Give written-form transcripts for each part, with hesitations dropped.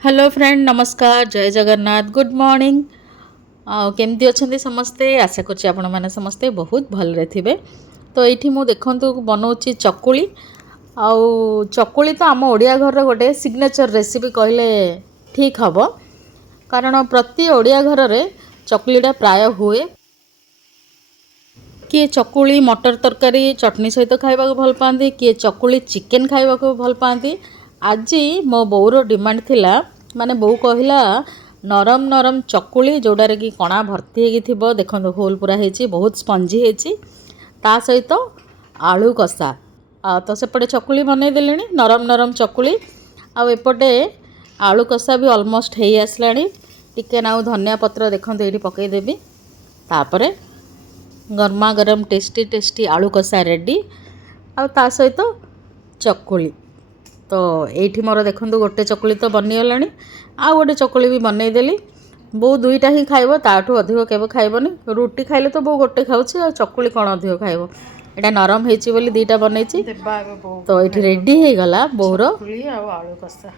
Hello friend नमस्कार जय Jagannath good morning केमती अच्छा समस्ते आशा कर समस्ते बहुत भलरे थे। तो ये मुझे देखु बनाऊँगी चकुली आउ चकुली तो आम ओडिया घर गोटे सिग्नेचर रेसिपी कहले ठीक हम कारण प्रति ओडिया घर रे चकुलीटा प्राय हुए किए चकुली मटर तरकारी चटनी सहित खाइबा भल पाती किए चकुली चिकेन खाइबा भल पाती। आज मो बोर डिमांड थिला माने बो कहला नरम नरम चकुली जोड़ारे कि कणा भर्ती हो देखो होल पूरा होती बहुत स्पंजी होती ता सहित आलू कषा तो सेपटे चकुली बनईदे नरम नरम चकुली आउपटे आलू कषा भी ऑलमोस्ट हो आसला टिके नाउ धनिया पत्र देखो ये पकईदेवी तापर गरमा गरम टेस्टी टेस्टी आलू कषा रेडी आ सहित चकुली तो ये मोर देखो गोटे चकुली तो बनीगला आ गोटे चकुली भी बनईदेली बो दुईटा ही खाइब ताठू अधिक केवे खाइबनी रुटी खाइले तो बो गोटे खाऊँ चकुली कौन अधिक खाइब एटा नरम होती बोली दुईटा बनई तो ये रेडी हो गला बोर आलू कषा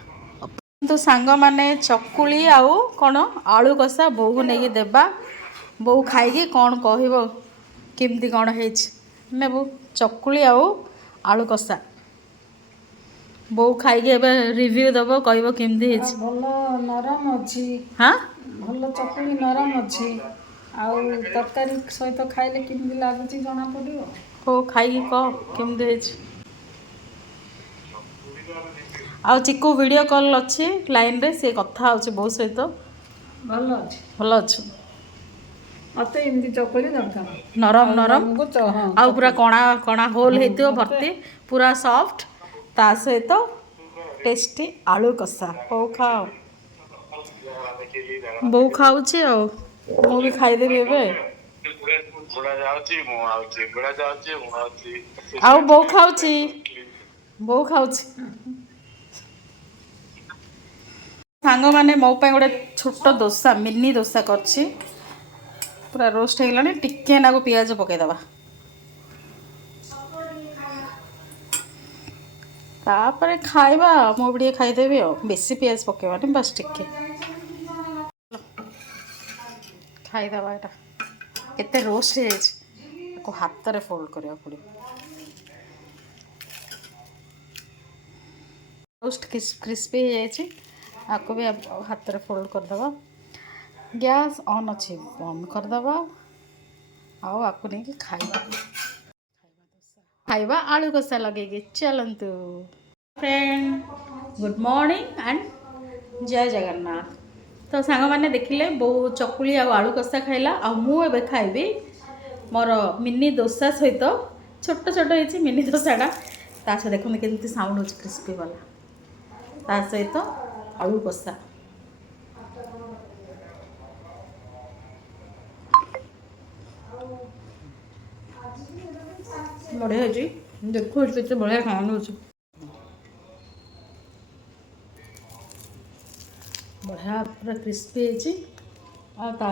तो सांग माने चकुली आउ कौन आलू कषा बो को नहीं देबा बो खाई कौन कह केमती कौन है चकुली आउ आलू कषा बो खाई रिव्यू दब कह केमती भल नरम अच्छी हाँ भल चकुली नरम अच्छी आउ तरकारी सहित खाइले केमती लगुच जना पड़ो हो खाई कह केमती आ चिकू वीडियो कॉल अच्छी लाइन रे से कथा होची बो सहित भल अच्छी भल अच्छे मत एमती चकुली दरकार नरम नरम आ पूरा कणा कणा होल होती भर्ती पूरा सॉफ्ट ता सहित टेस्टी आलू कषा बो खाओ बो खाऊची मु भी खाईदेवी एवं आउ बो खाऊची बो खाऊची सांग मैंने मो गोटे छोट दोसा मिनी दोसा करछि पूरा रोस्ट हो गलानी टिके नागु पियाज पकईदबा तापर खाइबा मु भी खाईदेवी बेसी पियाज पकेबानी बस टिके खाईदबा एटा केते रोस्ट हो हाथ रे फोल्ड करिया पड़े रोस्ट क्रिस्पी हो जाए आपको भी हाथ रे फोल्ड करदबा गैस ऑन अच्छी बंद करदबा आपको नहीं खाइबा आलू कषा लगे चलतु फ्रेंड गुड मॉर्निंग एंड जय जगन्नाथ। तो सांग मैंने देखिले बो चकुली आलू कषा खाइला मुझे खाइबी मोर मिनी दोसा सहित छोट छोट होती मिनी दोसाटा ता सहित देखते केमती साउंड हो क्रिस्पी वाला ता सहित आलू कषा बढ़िया जी देखो केते बढ़िया साउंड हो बढ़िया पूरा क्रिस्पी है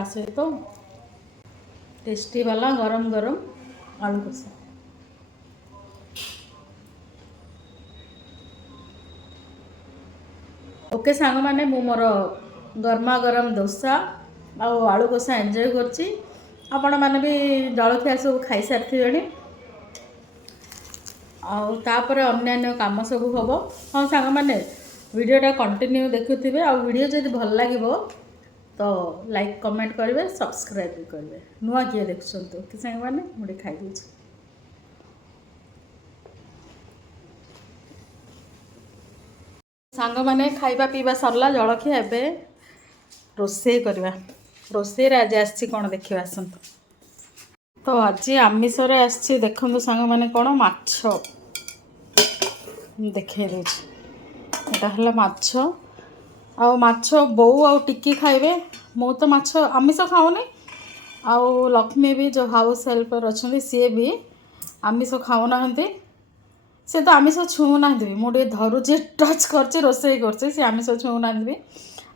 सहित टेस्टी वाला गरम गरम आलू कषा ओके सांग माने मु मोर गरमा गरम डोसा आलू कषा एंजॉय करछि आपण माने भी जलखिया सब खाई सारी तापर अन्य काम सब हम हाँ सांग माने वीडियोटा कंटिन्यू देखुथिबे आ वीडियो जदि भल लागिबो तो लाइक कमेंट करेंगे सब्सक्राइब भी करेंगे नुआ किए देखुं कि सांग माने मुझे खाई दूँ सांग माने खाइबा पीवा सरला जलखिया एबे रोसे करवा रोसे आज आसी कौन देखिए आसतु तो आज आमिष आसी देखु सांग माने कौन माछ देखे यहाँ माछ आ माछ बो आ टिकी खाइबे मु तो माछ आमिष खाऊनी आउ लक्ष्मी भी जो हाउस हेल्पर अच्छा सी भी आमिष खाऊना सी तो आमिष छुना भी मुझे धरुचे टच कर रोसे कर आमिष छुना भी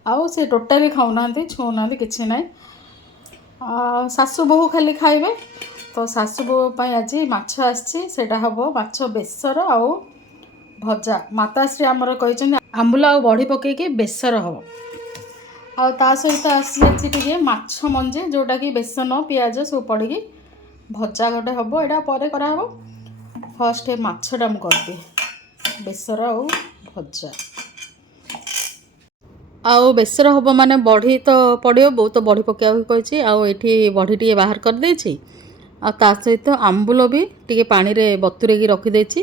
आउ सी टोटाली खाऊना छुना कि ना सासु बोहू खाली खाइबे तो सासु बोहू आज माछ आसी हम माछ बेसर आउ ଭଜା ମାତାଶ୍ରୀ ଆମର କହିଛନ୍ତି ଆମ୍ବୁଲ ଆଉ ବଢ଼ି ପକେଇକି ବେସର ହେବ। ଆଉ ତା ସହିତ ଆସିଯାଇଛି ଟିକେ ମାଛ ମଞ୍ଜି ଯେଉଁଟାକି ବେସନ ପିଆଜ ସବୁ ପଡ଼ିକି ଭଜା ଗୋଟେ ହେବ। ଏଇଟା ପରେ କରାହେବ। ଫାର୍ଷ୍ଟ ଏ ମାଛଟା ମୁଁ କରିଦିଏ ବେସର ଆଉ ଭଜା। ଆଉ ବେସର ହେବ ମାନେ ବଢ଼ି ତ ପଡ଼ିବ, ବୋଉ ତ ବଢ଼ି ପକାଇବାକୁ କହିଛି। ଆଉ ଏଇଠି ବଢ଼ି ଟିକେ ବାହାର କରିଦେଇଛି। ଆଉ ତା ସହିତ ଆମ୍ବୁଲ ବି ଟିକେ ପାଣିରେ ବତୁରେଇକି ରଖିଦେଇଛି,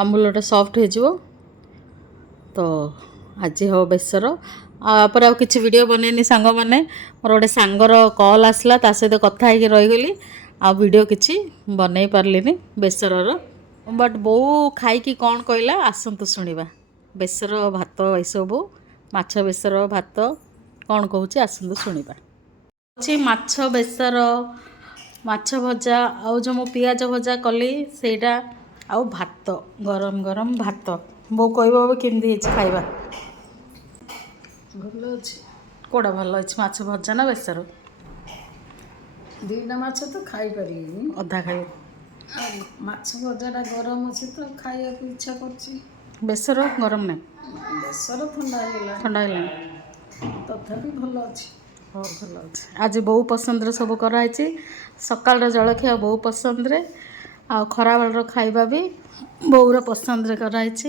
ଆମ୍ବୁଲଟା ସଫ୍ଟ ହେଇଯିବ। ତ ଆଜି ହେବ ବେସର। ଆଉ ପରେ ଆଉ କିଛି ଭିଡ଼ିଓ ବନେଇନି ସାଙ୍ଗମାନେ, ମୋର ଗୋଟେ ସାଙ୍ଗର କଲ୍ ଆସିଲା, ତା ସହିତ କଥା ହେଇକି ରହିଗଲି। ଆଉ ଭିଡ଼ିଓ କିଛି ବନେଇ ପାରିଲିନି ବେସରର। ବଟ୍ ବୋଉ ଖାଇକି କ'ଣ କହିଲା ଆସନ୍ତୁ ଶୁଣିବା। ବେସର ଭାତ ଏସବୁ, ମାଛ ବେସର ଭାତ କ'ଣ କହୁଛି ଆସନ୍ତୁ ଶୁଣିବା। ଅଛି ମାଛ ବେସର, ମାଛ ଭଜା, ଆଉ ଯେଉଁ ମୁଁ ପିଆଜ ଭଜା କଲି ସେଇଟା, ଆଉ ଭାତ ଗରମ ଗରମ ଭାତ। ବୋଉ କହିବ କେମିତି ହେଇଛି ଖାଇବା। ଭଲ ଅଛି। କେଉଁଟା ଭଲ ଅଛି, ମାଛ ଭଜା ନା ବେସର? ଦୁଇଟା ମାଛ ତ ଖାଇପାରିବିନି, ଅଧା ଖାଇବ। ଆଉ ମାଛ ଭଜାଟା ଗରମ ଅଛି ତ ଖାଇବାକୁ ଇଚ୍ଛା କରୁଛି। ବେସର ଗରମ ନାହିଁ, ବେସର ଥଣ୍ଡା ହେଇଗଲା, ଥଣ୍ଡା ହେଲାଣି। ତଥାପି ଭଲ ଅଛି। ହଉ ଭଲ ଅଛି। ଆଜି ବୋଉ ପସନ୍ଦରେ ସବୁ କରାହେଇଛି। ସକାଳର ଜଳଖିଆ ବୋଉ ପସନ୍ଦରେ, ଆଉ ଖରାବେଳର ଖାଇବା ବି ବୋଉର ପସନ୍ଦରେ କରାହେଇଛି।